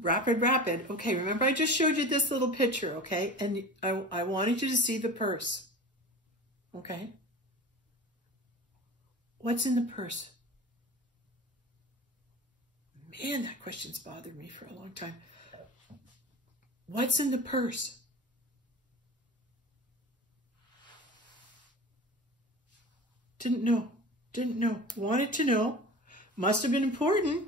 rapid, rapid. Okay, remember I just showed you this little picture, okay? And I wanted you to see the purse, okay? What's in the purse? Man, that question's bothered me for a long time. What's in the purse? Didn't know. Didn't know. Wanted to know. Must have been important.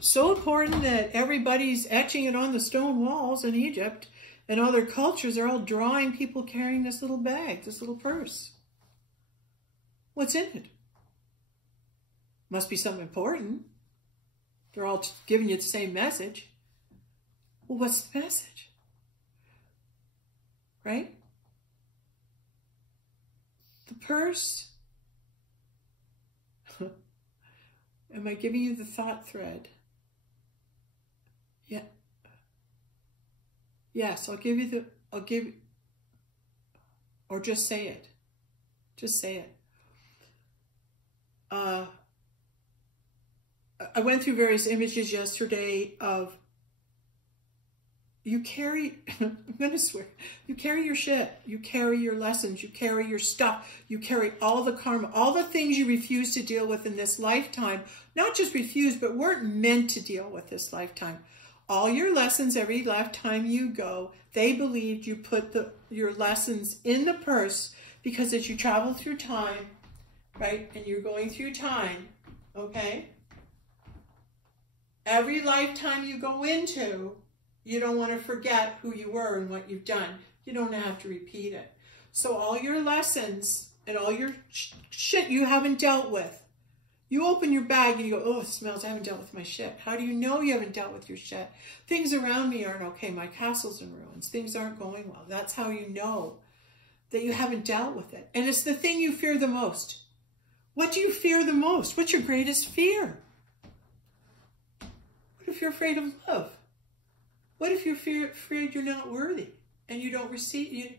So important that everybody's etching it on the stone walls in Egypt, and other cultures are all drawing people carrying this little bag, this little purse. What's in it? Must be something important. They're all giving you the same message. Well, what's the message? Right? The purse. Am I giving you the thought thread? Yeah. Yes, I'll give, or just say it. Just say it. I went through various images yesterday of you carry, I'm going to swear, you carry your shit, you carry your lessons, you carry your stuff, you carry all the karma, all the things you refuse to deal with in this lifetime, not just refuse, but weren't meant to deal with this lifetime. All your lessons, every lifetime you go, they believed you put your lessons in the purse because as you travel through time, right, and you're going through time, okay, every lifetime you go into, you don't want to forget who you were and what you've done. You don't have to repeat it. So all your lessons and all your shit you haven't dealt with, you open your bag and you go, oh, it smells, I haven't dealt with my shit. How do you know you haven't dealt with your shit? Things around me aren't okay. My castle's in ruins. Things aren't going well. That's how you know that you haven't dealt with it. And it's the thing you fear the most. What do you fear the most? What's your greatest fear? What if you're afraid of love? What if you're afraid you're not worthy and you don't receive?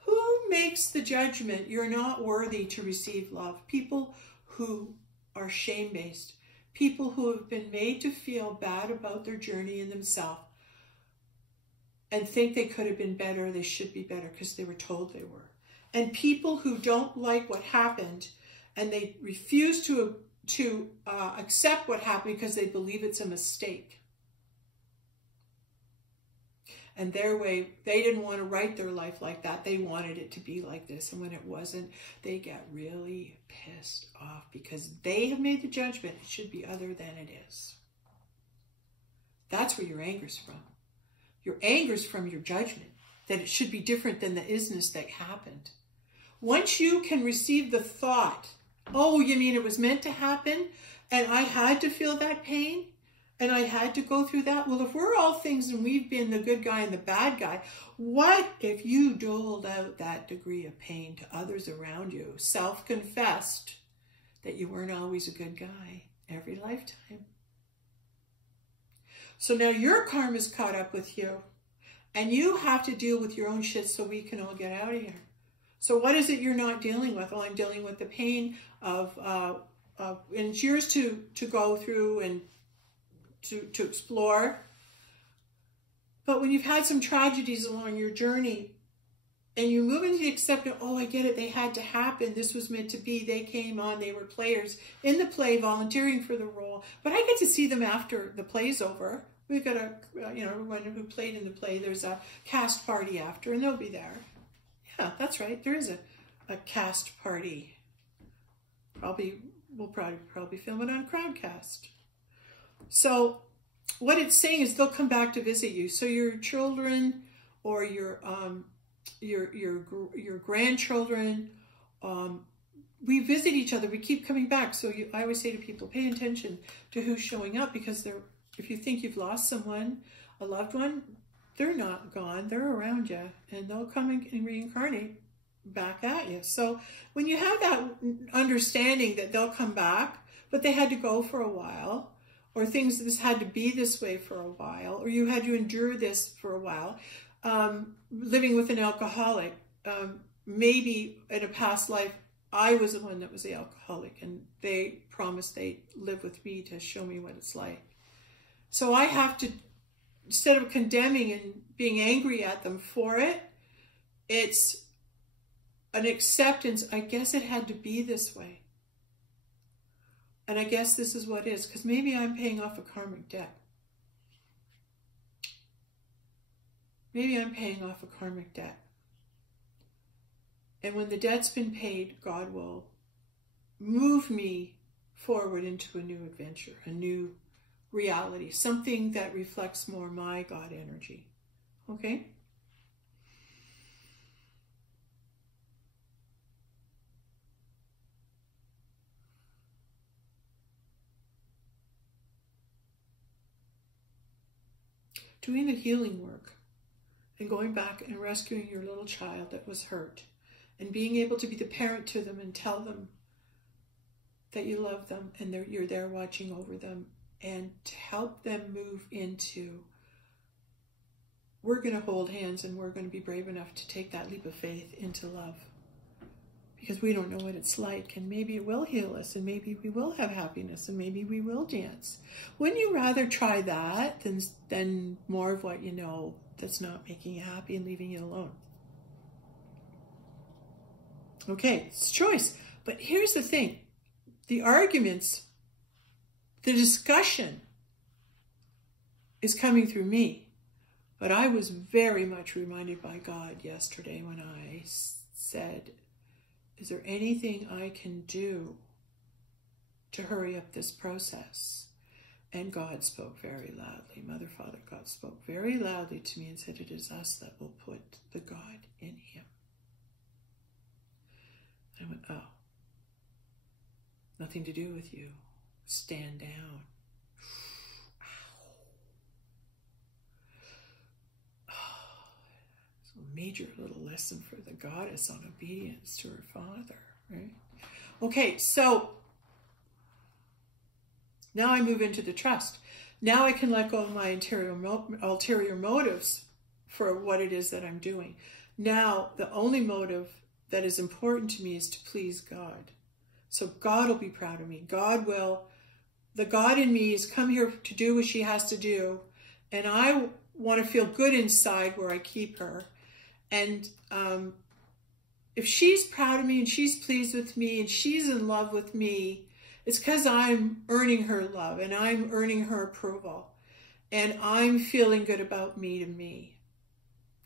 Who makes the judgment you're not worthy to receive love? People who are shame-based. People who have been made to feel bad about their journey in themselves and think they could have been better, they should be better because they were told they were. And people who don't like what happened and they refuse to accept what happened because they believe it's a mistake. And their way, they didn't want to write their life like that. They wanted it to be like this. And when it wasn't, they get really pissed off because they have made the judgment it should be other than it is. That's where your anger's from. Your anger's from your judgment, that it should be different than the isness that happened. Once you can receive the thought, oh, you mean it was meant to happen and I had to feel that pain? And I had to go through that. Well, if we're all things and we've been the good guy and the bad guy, what if you doled out that degree of pain to others around you, self-confessed that you weren't always a good guy every lifetime? So now your karma's caught up with you and you have to deal with your own shit so we can all get out of here. So what is it you're not dealing with? Well, I'm dealing with the pain of and it's yours to go through and to explore. But when you've had some tragedies along your journey and you move into the acceptance, oh, I get it, they had to happen, this was meant to be, they came on, they were players in the play, volunteering for the role, but I get to see them after the play's over. We've got everyone who played in the play, there's a cast party after, and they'll be there. Yeah, that's right, there is a cast party. We'll probably film it on Crowdcast. So what it's saying is they'll come back to visit you. So your children or your grandchildren, we visit each other. We keep coming back. So I always say to people, pay attention to who's showing up because if you think you've lost someone, a loved one, they're not gone. They're around you and they'll come and reincarnate back at you. So when you have that understanding that they'll come back, but they had to go for a while, or things this had to be this way for a while, or you had to endure this for a while. Living with an alcoholic, maybe in a past life, I was the one that was the alcoholic, and they promised they'd live with me to show me what it's like. So I have to instead of condemning and being angry at them for it, it's an acceptance. I guess it had to be this way. And I guess this is what it is, because maybe I'm paying off a karmic debt. Maybe I'm paying off a karmic debt. And when the debt's been paid, God will move me forward into a new adventure, a new reality, something that reflects more my God energy. Okay? Doing the healing work and going back and rescuing your little child that was hurt and being able to be the parent to them and tell them that you love them and you're there watching over them, and to help them move into, we're going to hold hands and we're going to be brave enough to take that leap of faith into love, because we don't know what it's like, and maybe it will heal us, and maybe we will have happiness, and maybe we will dance. Wouldn't you rather try that than more of what you know that's not making you happy and leaving you alone? Okay, it's a choice. But here's the thing. The arguments, the discussion is coming through me. But I was very much reminded by God yesterday when I said, is there anything I can do to hurry up this process? And God spoke very loudly. Mother, Father, God spoke very loudly to me and said, it is us that will put the God in him. I went, oh, nothing to do with you. Stand down. It's a major little lesson for the goddess on obedience to her father, right? Okay, so now I move into the trust. Now I can let go of my ulterior motives for what it is that I'm doing. Now the only motive that is important to me is to please God. So God will be proud of me. The God in me has come here to do what she has to do. And I want to feel good inside where I keep her. And if she's proud of me and she's pleased with me and she's in love with me, it's because I'm earning her love and I'm earning her approval. And I'm feeling good about me to me.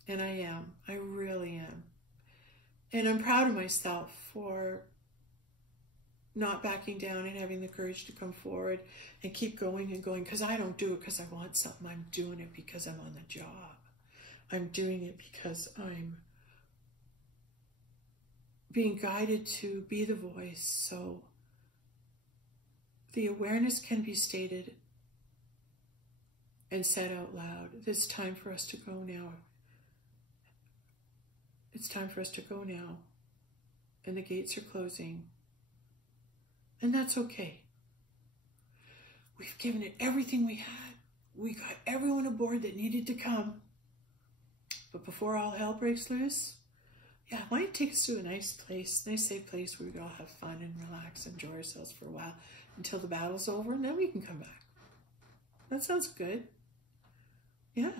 And I am. I really am. And I'm proud of myself for not backing down and having the courage to come forward and keep going and going, because I don't do it because I want something. I'm doing it because I'm on the job. I'm doing it because I'm being guided to be the voice. So the awareness can be stated and said out loud. It's time for us to go now. It's time for us to go now. And the gates are closing. And that's okay. We've given it everything we had. We got everyone aboard that needed to come. But before all hell breaks loose, yeah, why don't you take us to a nice place, nice safe place where we can all have fun and relax and enjoy ourselves for a while until the battle's over, and then we can come back. That sounds good. Yeah.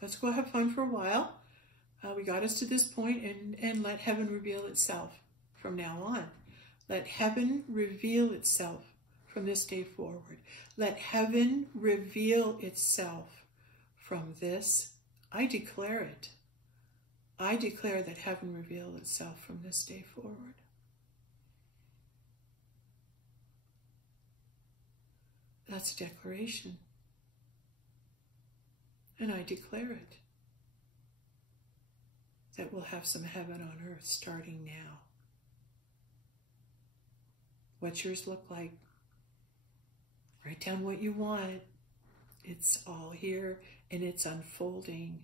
Let's go have fun for a while. We got us to this point, and let heaven reveal itself from now on. Let heaven reveal itself from this day forward. Let heaven reveal itself from this. I declare it. I declare that heaven reveal itself from this day forward. That's a declaration. And I declare it. That we'll have some heaven on earth starting now. What's yours look like? Write down what you want. It's all here and it's unfolding.